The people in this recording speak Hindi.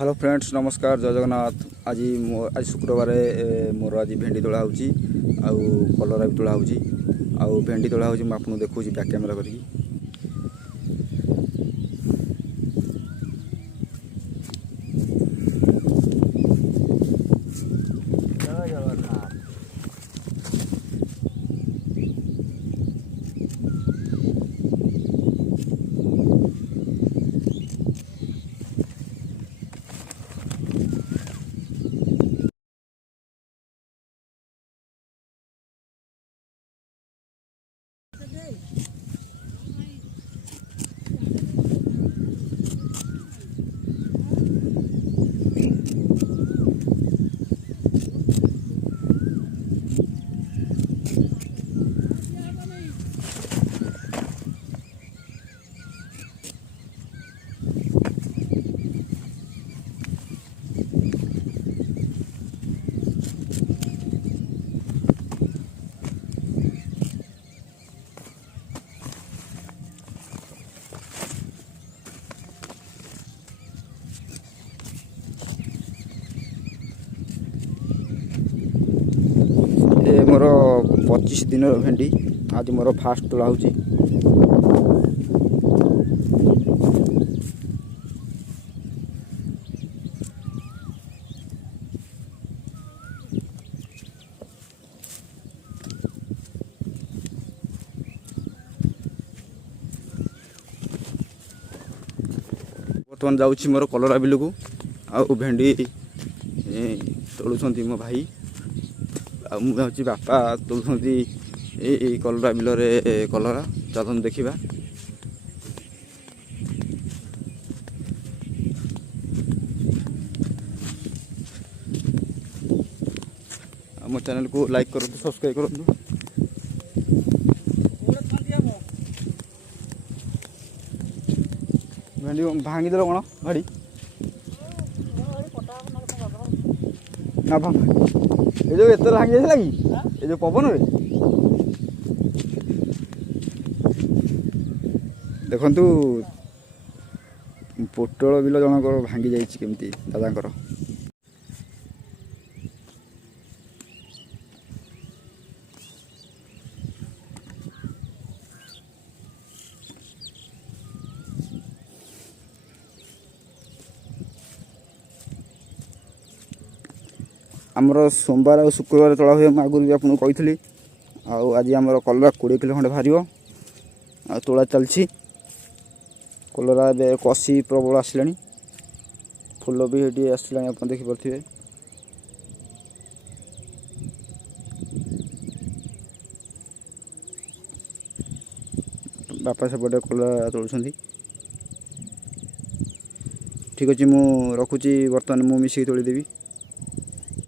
हेलो फ्रेंड्स नमस्कार जय जगन्नाथ। आज शुक्रवार मोर आज भेंडी तोला होची आउ कलरा भी तोला होची आउ भेंडी तोला होची मैं आपको देखुची बैक कैमेरा करके। मोर 25 दिन भेंडी आज मोर फास्ट तोला होची। बर्तमान जाऊँगी मोर कलरा बिल को आउ भेंडी तोलुंट मो भाई मुझे बापा तोलुंट कलरा बिल कलरा चलते देखा। मो चैनल को लाइक करूँ सब्सक्राइब करूँ। भेंडी भांगीदेल कौन गाड़ी ना ये जो एत भांगी जाइला कि ये जो पवन रे देखु पोटल बिल जनकर भांगी जाइए केमती दादांकर। आमर सोमवार और शुक्रवार तोला हुए मैं आगुरी आपको कही आज आम कलरा 20 किलो खंडे बाहर तोला चलती। कलरा ए कषि प्रबल आसला फुल भी ये आसला आप देखिपे। बापा सेपटे कलरा तोलुं। ठीक अच्छे मु रखुची बर्तमान मु मिसिक तोलीदेवी।